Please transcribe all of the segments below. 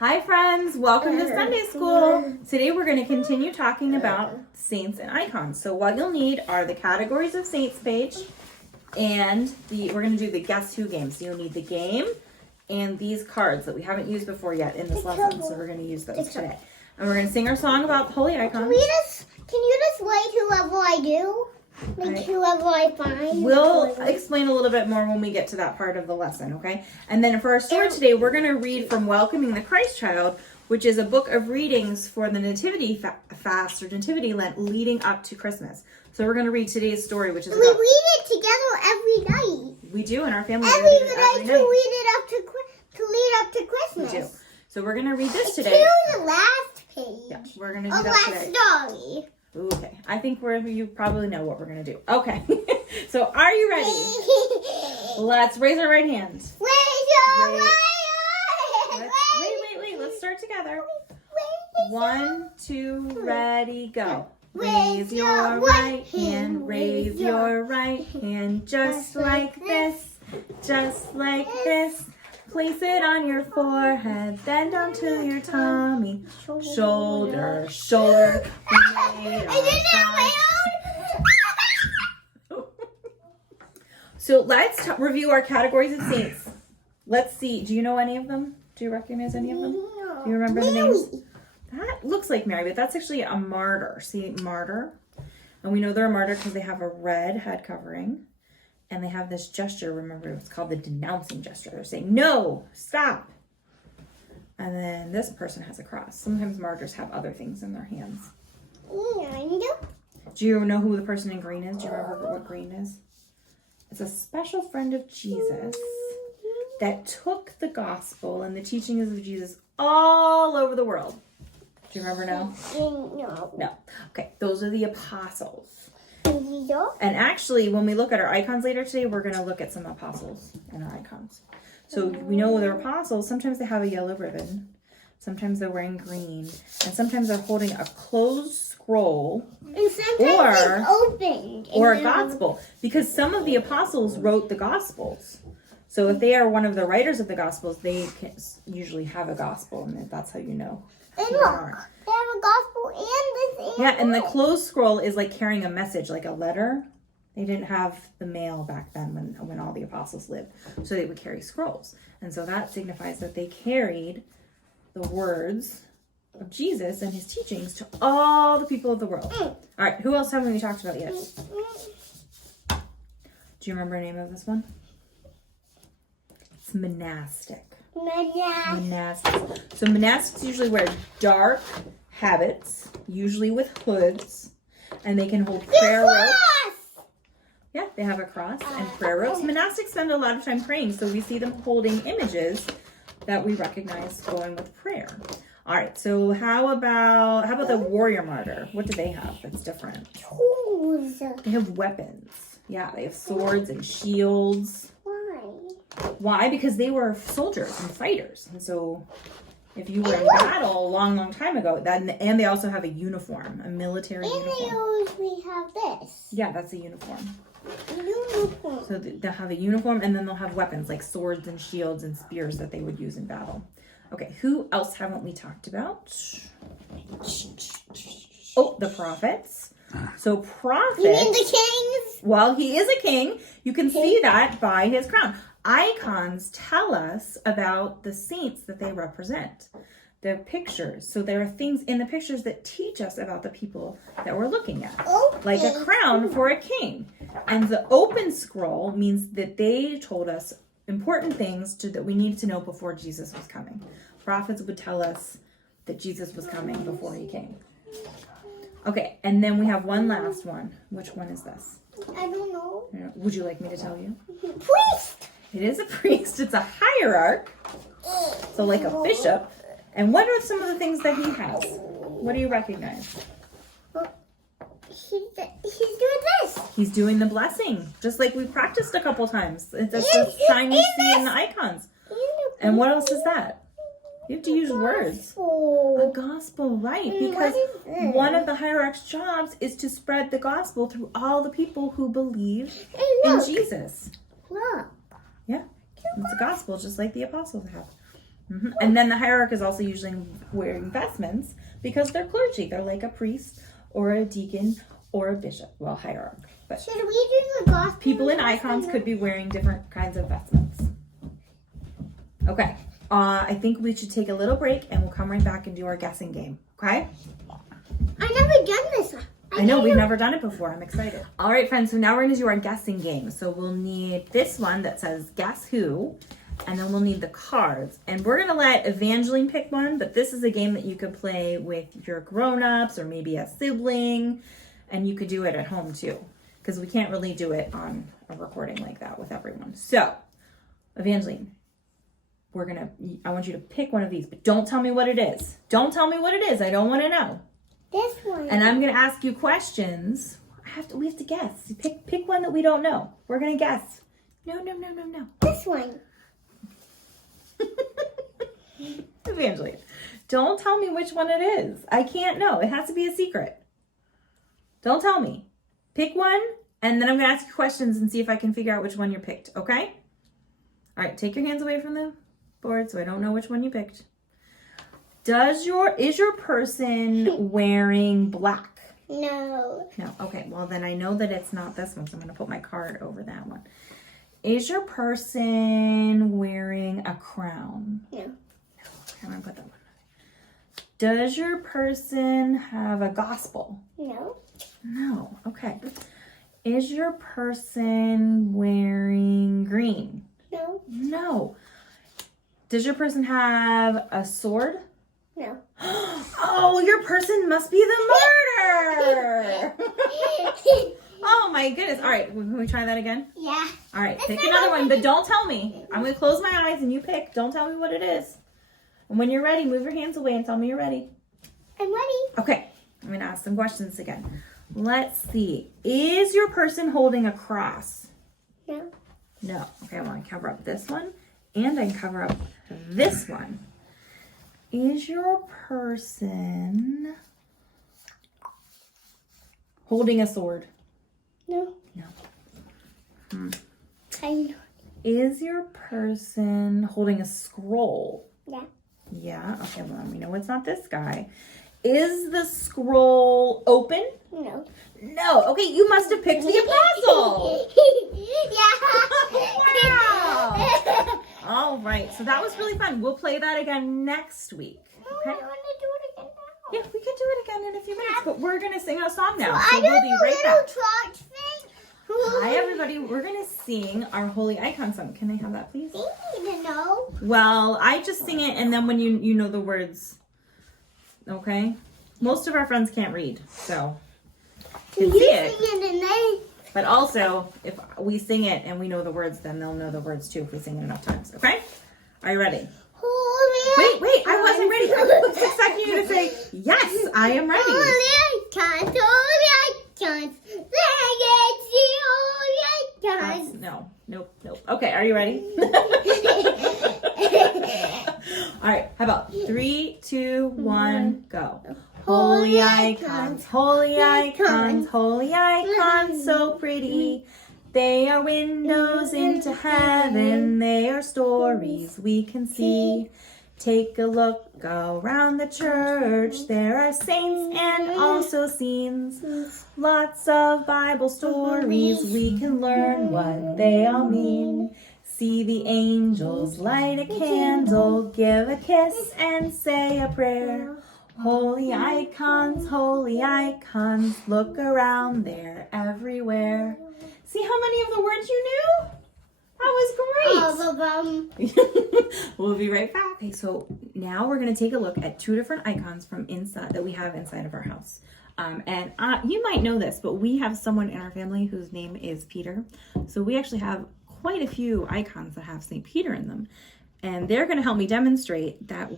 Hi friends, welcome to Sunday School. Today we're going to continue talking about saints and icons. So what you'll need are the categories of saints page and we're going to do the guess who game. So you'll need the game and these cards that we haven't used before yet in this lesson. So we're going to use those today. And we're going to sing our song about holy icons. Can you just write whoever I do? Whoever I find. We'll explain a little bit more when we get to that part of the lesson, okay? And then for our story today, we're going to read from Welcoming the Christ Child, which is a book of readings for the Nativity Fast or Nativity Lent leading up to Christmas. So we're going to read today's story, which is we read it together every night. We do in our family. Every night to lead up to Christmas. We do. So we're going to read this today. To the last page. Yeah, we're going to do that today. Story. Okay, I think you probably know what we're going to do. Okay, so are you ready? Let's raise our right hands. Wait. Let's start together. 1, 2, ready, go. Raise your right hand, raise your right hand, just like this, just like this. Place it on your forehead, bend onto your tummy, shoulder, shoulder. So let's review our categories of saints. Let's see. Do you know any of them? Do you recognize any of them? Do you remember the names? That looks like Mary, but that's actually a martyr. See, martyr. And we know they're a martyr because they have a red head covering. And they have this gesture, remember, it's called the denouncing gesture. They're saying, no, stop. And then this person has a cross. Sometimes martyrs have other things in their hands. Do you know who the person in green is? Do you remember what green is? It's a special friend of Jesus that took the gospel and the teachings of Jesus all over the world. Do you remember now? No. Okay, those are the apostles. And actually, when we look at our icons later today, we're going to look at some apostles in our icons. So we know they're apostles. Sometimes they have a yellow ribbon. Sometimes they're wearing green. And sometimes they're holding a closed scroll. And sometimes it's opened. Or a gospel. Because some of the apostles wrote the gospels. So if they are one of the writers of the gospels, they can usually have a gospel. And that's how you know. And look, they have a gospel and this. Yeah, and the closed scroll is like carrying a message, like a letter. They didn't have the mail back then when all the apostles lived. So they would carry scrolls. And so that signifies that they carried the words of Jesus and his teachings to all the people of the world. All right, who else haven't we talked about yet? Do you remember the name of this one? It's monastic. Monastic. So monastics usually wear dark habits, usually with hoods, and they can hold prayer ropes. Yeah, they have a cross and prayer ropes. Monastics spend a lot of time praying, so we see them holding images that we recognize going with prayer. All right, so how about the warrior martyr? What do they have that's different? Tools. They have weapons. Yeah, they have swords and shields. Why? Because they were soldiers and fighters. And so if you were in battle a long, long time ago, and they also have a uniform, a military uniform. And we have this. Yeah, that's a uniform. So they'll have a uniform and then they'll have weapons like swords and shields and spears that they would use in battle. Okay, who else haven't we talked about? Oh, the prophets. So prophets. You mean the kings? Well, he is a king. You can see that by his crown. Icons tell us about the saints that they represent. They're pictures. So there are things in the pictures that teach us about the people that we're looking at. Like a crown for a king. And the open scroll means that they told us important things that we needed to know before Jesus was coming. Prophets would tell us that Jesus was coming before he came. Okay, and then we have one last one. Which one is this? I don't know. Would you like me to tell you? Priest. It is a priest. It's a hierarch. So like a bishop. And what are some of the things that he has? What do you recognize? He's doing this. He's doing the blessing. Just like we practiced a couple times. That's the sign you see in the icons. And what else is that? You have to use words. A gospel, right. Because one of the hierarch's jobs is to spread the gospel through all the people who believe in Jesus. Look. Yeah. It's a gospel, just like the apostles have. And then the hierarch is also usually wearing vestments because they're clergy. They're like a priest or a deacon or a bishop. Well, hierarch. But should we do the gospel? people in icons could be wearing different kinds of vestments. Okay. I think we should take a little break and we'll come right back and do our guessing game. Okay? I never done this. I know, we've never done it before. I'm excited. All right, friends, so now we're going to do our guessing game. So we'll need this one that says Guess Who, and then we'll need the cards. And we're going to let Evangeline pick one, but this is a game that you could play with your grown-ups or maybe a sibling, and you could do it at home too, because we can't really do it on a recording like that with everyone. So, Evangeline, I want you to pick one of these, but don't tell me what it is. Don't tell me what it is. I don't want to know. This one. And I'm going to ask you questions. We have to guess. Pick one that we don't know. We're going to guess. No. This one. Evangeline, don't tell me which one it is. I can't know. It has to be a secret. Don't tell me. Pick one, and then I'm going to ask you questions and see if I can figure out which one you picked, okay? All right, take your hands away from the board so I don't know which one you picked. Is your person wearing black? No. No. Okay. Well, then I know that it's not this one, so I'm going to put my card over that one. Is your person wearing a crown? No. Okay, I'm going to put that one. Does your person have a gospel? No. No. Okay. Is your person wearing green? No. No. Does your person have a sword? No. Oh, your person must be the murderer. Oh my goodness. All right, can we try that again? Yeah. All right, pick another one, but don't tell me. I'm going to close my eyes and you pick. Don't tell me what it is. And when you're ready, move your hands away and tell me you're ready. I'm ready. Okay, I'm going to ask some questions again. Let's see. Is your person holding a cross? No. No. Okay, I want to cover up this one and I can cover up this one. Is your person holding a sword? No. No. I know. Is your person holding a scroll? Yeah. Yeah. Okay, well, we know it's not this guy. Is the scroll open? No. No. Okay, you must have picked the apostle. Wow. All right. So that was really fun. We'll play that again next week. Okay? I want to do it again now. Yeah, we can do it again in a few minutes, but we're going to sing a song now. I So we'll be right back. Trot thing. Hi, everybody. We're going to sing our Holy Icon song. Can I have that, please? They need to know. Well, I just sing it, and then when you know the words, okay? Most of our friends can't read, so you can see it. Sing it and they... But also, if we sing it and we know the words, then they'll know the words too if we sing it enough times, okay? Are you ready? Holy Wait, I wasn't ready. I was expecting you to say, yes, I am ready. Holy icons, legacy, holy icons. Nope. Okay, are you ready? All right, how about 3, 2, 1, go. Holy icons, holy icons, holy icons, so pretty. They are windows into heaven, they are stories we can see. Take a look around the church, there are saints and also scenes. Lots of Bible stories, we can learn what they all mean. See the angels light a candle, give a kiss and say a prayer. Holy icons, look around, they're everywhere. See how many of the words you knew? That was great. All of them. We'll be right back. Okay, so now we're going to take a look at 2 different icons from inside that we have inside of our house. And you might know this, but we have someone in our family whose name is Peter. So we actually have quite a few icons that have St. Peter in them. And they're going to help me demonstrate that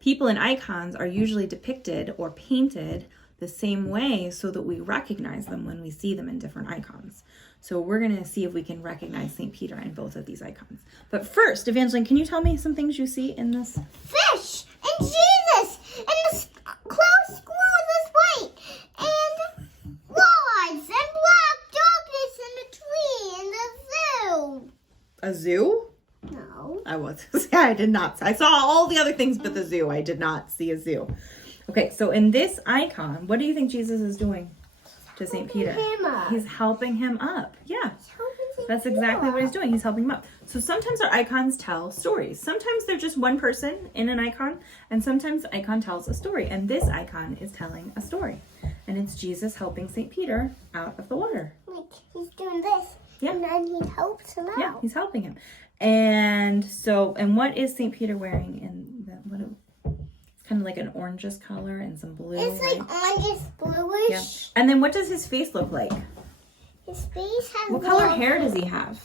people in icons are usually depicted or painted the same way so that we recognize them when we see them in different icons. So we're going to see if we can recognize St. Peter in both of these icons. But first, Evangeline, can you tell me some things you see in this? Fish and Jesus and the close squirrel this white and rods and black darkness and a tree and the zoo. A zoo? No. No. I was. I did not. I saw all the other things but the zoo. I did not see a zoo. Okay, so in this icon, what do you think Jesus is doing to St. Peter? Him up. He's helping him up. Yeah, He's helping St. that's exactly what he's doing. He's helping him up. So sometimes our icons tell stories. Sometimes they're just one person in an icon, and sometimes the icon tells a story. And this icon is telling a story. And it's Jesus helping St. Peter out of the water. Like, he's doing this. Yeah. And then he helps him out. Yeah, he's helping him. And so, and what is St. Peter wearing in the, it's kind of like an orangish color and some blue. It's right? like orangish, bluish. Yeah. And then what does his face look like? His face has What color hair does he have?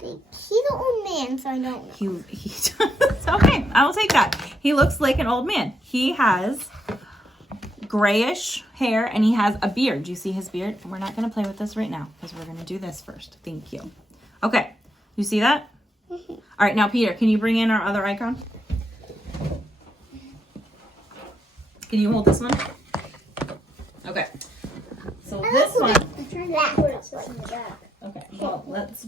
He's an old man, so I don't know. He okay, I will take that. He looks like an old man. He has grayish hair and he has a beard. Do you see his beard? We're not going to play with this right now because we're going to do this first. Thank you. Okay, you see that? All right, now Peter, can you bring in our other icon? Can you hold this one? Okay. So this one. Okay. Well, let's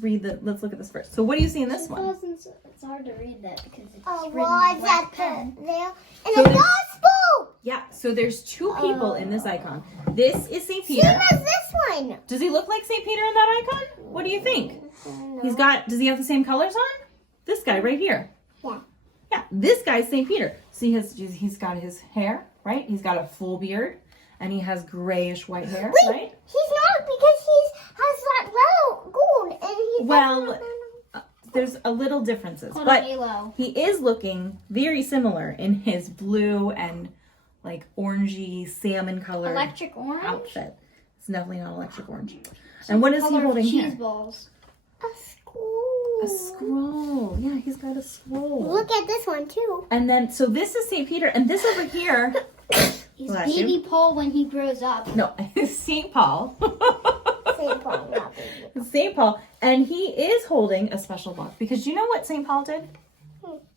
look at this first. So what do you see in this one? It's hard to read that because it's What's at there? And So the there's- gospel! Yeah. So there's two people in this icon. This is St. Same Peter. as this one. Does he look like St. Peter in that icon? What do you think? Does he have the same colors on? This guy right here. Yeah. Yeah, this guy's St. Peter. See, he's got his hair, right? He's got a full beard, and he has grayish white hair, Wait, right? he's not because has that gold and he's Well, there's a little differences, called but a halo. he is looking very similar in his blue and like orangey salmon colored Electric orange. outfit. It's definitely not electric orange. And what is he Color of holding cheese here? balls. a scroll. A scroll. Yeah, he's got a scroll. Look at this one too. And then, so this is St. Peter, and this over here, He's Bless you. baby Paul when he grows up. no, St. Paul. St. Paul, not baby. St. Paul, and he is holding a special book because do you know what St. Paul did?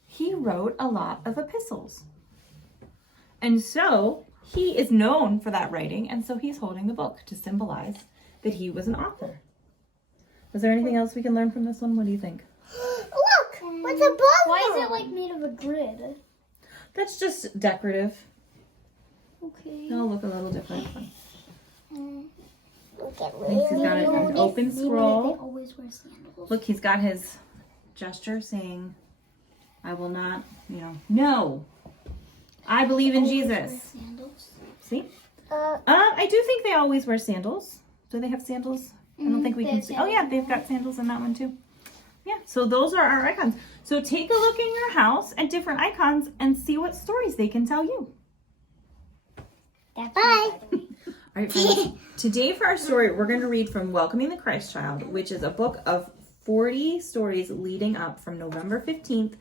He wrote a lot of epistles. And so he is known for that writing, and so he's holding the book to symbolize that he was an author. Is there anything else we can learn from this one? What do you think? Look, what's above Why is him? it like made of a grid? That's just decorative. Okay. It'll look a little different. Look at He's got an open They scroll. always wear sandals. Look, he's got his gesture saying, I will not, no. I believe in Jesus. Sandals. See? Uh, I do think they always wear sandals. Do they have sandals? I don't think we they can have see. Oh yeah, they've got sandals in that one too. Yeah, so those are our icons. So take a look in your house at different icons and see what stories they can tell you. That's Bye. All right, friends. Today for our story, we're going to read from Welcoming the Christ Child, which is a book of 40 stories leading up from November 15th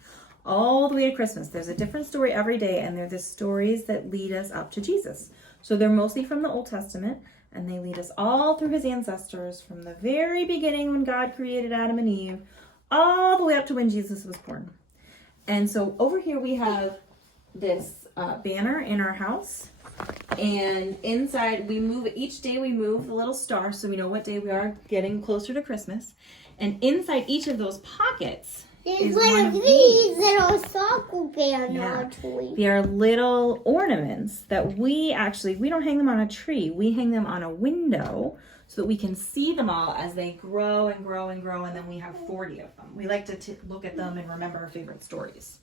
all the way to Christmas. There's a different story every day, and they're the stories that lead us up to Jesus. So they're mostly from the Old Testament, and they lead us all through his ancestors from the very beginning when God created Adam and Eve, all the way up to when Jesus was born. And so over here we have this banner in our house. And inside each day we move the little star so we know what day we are getting closer to Christmas. And inside each of those pockets there's is one one of of these little circle banner Yeah. toys. They are little ornaments that we don't hang them on a tree. We hang them on a window so that we can see them all as they grow and grow and grow. And then we have 40 of them. We like to look at them and remember our favorite stories.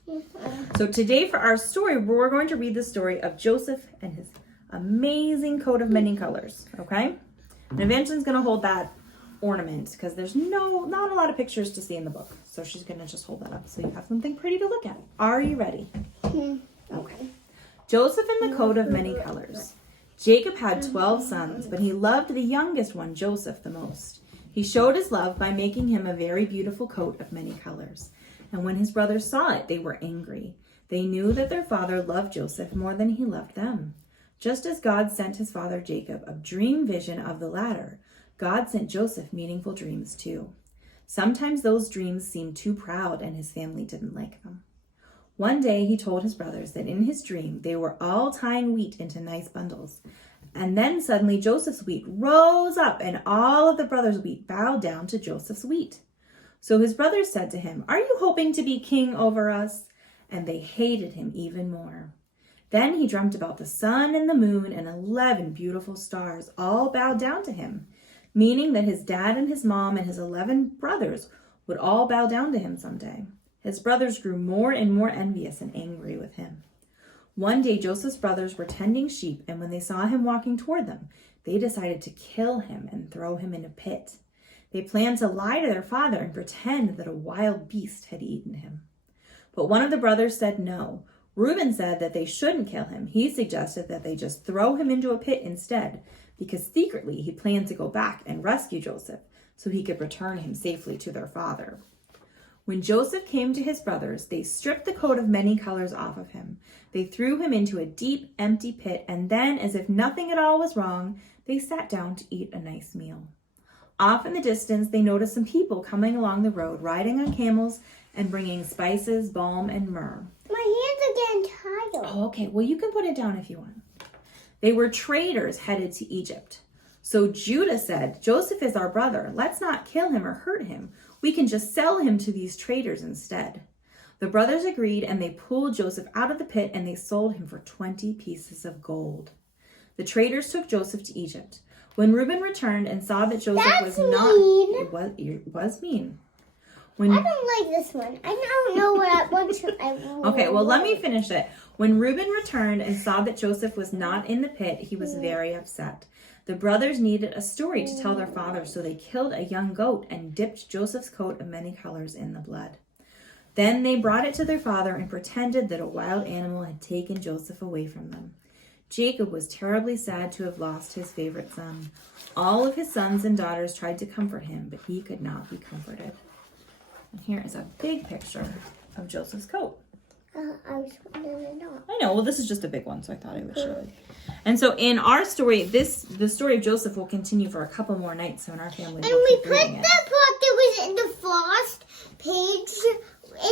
So today for our story, we're going to read the story of Joseph and his amazing coat of many colors. Okay? And Evangeline going to hold that ornament because there's not a lot of pictures to see in the book. So she's going to just hold that up so you have something pretty to look at. Are you ready? Okay. Joseph in the coat of many colors. Jacob had 12 sons, but he loved the youngest one, Joseph, the most. He showed his love by making him a very beautiful coat of many colors. And when his brothers saw it, they were angry. They knew that their father loved Joseph more than he loved them. Just as God sent his father Jacob a dream vision of the latter, God sent Joseph meaningful dreams too. Sometimes those dreams seemed too proud and his family didn't like them. One day he told his brothers that in his dream they were all tying wheat into nice bundles. And then suddenly Joseph's wheat rose up and all of the brothers' wheat bowed down to Joseph's wheat. So his brothers said to him, "Are you hoping to be king over us?" And they hated him even more. Then he dreamt about the sun and the moon and 11 beautiful stars all bowed down to him, meaning that his dad and his mom and his 11 brothers would all bow down to him someday. His brothers grew more and more envious and angry with him. One day, Joseph's brothers were tending sheep, and when they saw him walking toward them, they decided to kill him and throw him in a pit. They planned to lie to their father and pretend that a wild beast had eaten him. But one of the brothers said no. Reuben said that they shouldn't kill him. He suggested that they just throw him into a pit instead, because secretly he planned to go back and rescue Joseph so he could return him safely to their father. When Joseph came to his brothers, they stripped the coat of many colors off of him. They threw him into a deep, empty pit, and then, as if nothing at all was wrong, they sat down to eat a nice meal. Off in the distance, they noticed some people coming along the road, riding on camels and bringing spices, balm, and myrrh. My hands are getting tired. Oh, okay. Well, you can put it down if you want. They were traders headed to Egypt. So Judah said, "Joseph is our brother. Let's not kill him or hurt him. We can just sell him to these traders instead." The brothers agreed, and they pulled Joseph out of the pit, and they sold him for 20 pieces of gold. The traders took Joseph to Egypt. When Reuben returned and saw that Joseph That's was not... mean. It was mean. When... I don't like this one. I don't know what I want to. Okay, well, let me finish it. When Reuben returned and saw that Joseph was not in the pit, he was very upset. The brothers needed a story to tell their father, so they killed a young goat and dipped Joseph's coat of many colors in the blood. Then they brought it to their father and pretended that a wild animal had taken Joseph away from them. Jacob was terribly sad to have lost his favorite son. All of his sons and daughters tried to comfort him, but he could not be comforted. And here is a big picture of Joseph's coat. I was wondering it off. I know. Well, this is just a big one, so I thought I would show it. And so in our story, the story of Joseph will continue for a couple more nights, so in our family, And we'll we keep put reading the it. part that was in the first page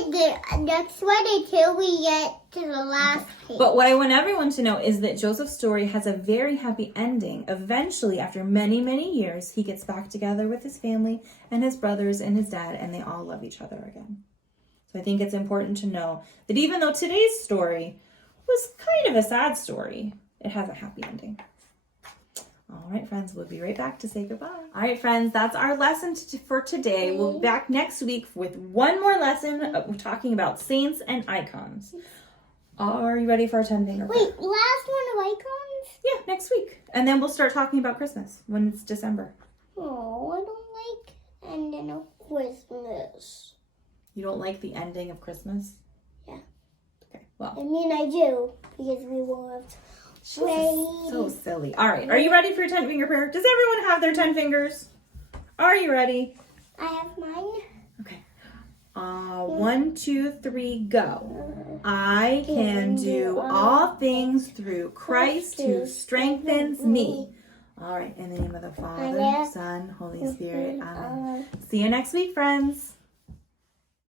in the next one until we get to the last page. But what I want everyone to know is that Joseph's story has a very happy ending. Eventually, after many, many years, he gets back together with his family and his brothers and his dad, and they all love each other again. So I think it's important to know that even though today's story was kind of a sad story, it has a happy ending. All right, friends, we'll be right back to say goodbye. All right, friends, that's our lesson for today. We'll be back next week with one more lesson. We're talking about saints and icons. Are you ready for our 10-finger prayer? Wait, last one of icons? Yeah, next week. And then we'll start talking about Christmas when it's December. Oh, I don't like ending of Christmas. You don't like the ending of Christmas? Yeah. Okay, well. I mean, I do, because we will have So silly. All right, are you ready for your 10-finger prayer? Does everyone have their 10 fingers? Are you ready? I have mine. Okay. 1, 2, 3, go. I can do all things through Christ who strengthens me. All right, in the name of the Father, Son, Holy Spirit. Amen. See you next week, friends.